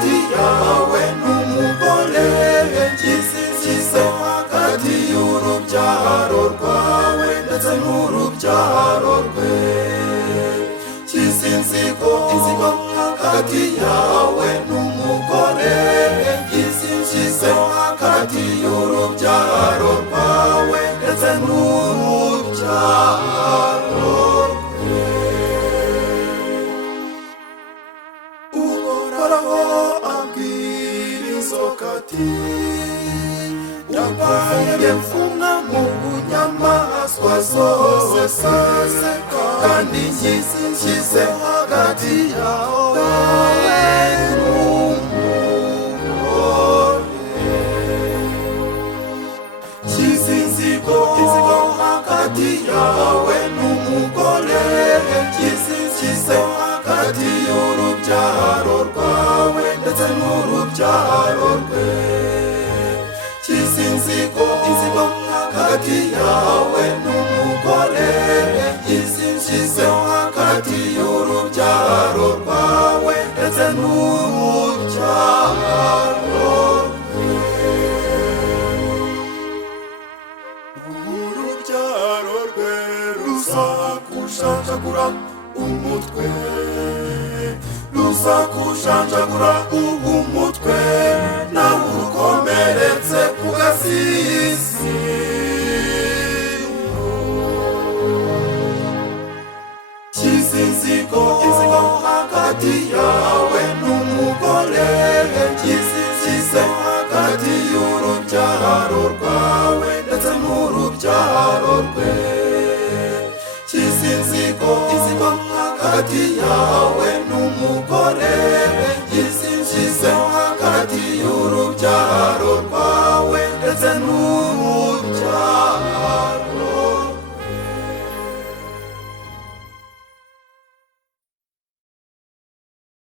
hagati yawe n'umugore nshyize hagati y'urubyaro rwawe ndetse n'urubyaro rwe nshyize inzigo hagati yawe n'umugore nshyize hagati y'urubyaro rwawe ndetse n'urubyaro rwe. Uhoraho abwira inzoka ati ndabaye mfumwa mu nyamaswa zose kandi nshyize hagati yawe n'umugore nshyize inzigo hagati yawe n'umugore nshyize hagati y'urubyaro rwawe ndetse n'urubyaro rwe nshyize inzigo hagati yawe n'umugore nshyize hagati y'urubyaro rwawe ndetse n'urubyaro rwe. Urubyaro rwe ruzakushanjagura umutwe ruzakushanjagura umutwe nawe urukomeretse ku gasisi nshyize inzigo hagati yawe n'umugore nshyize hagati y'urubyaro rwawe ndetse n'urubyaro rwe nshyize inzigo hagati yawe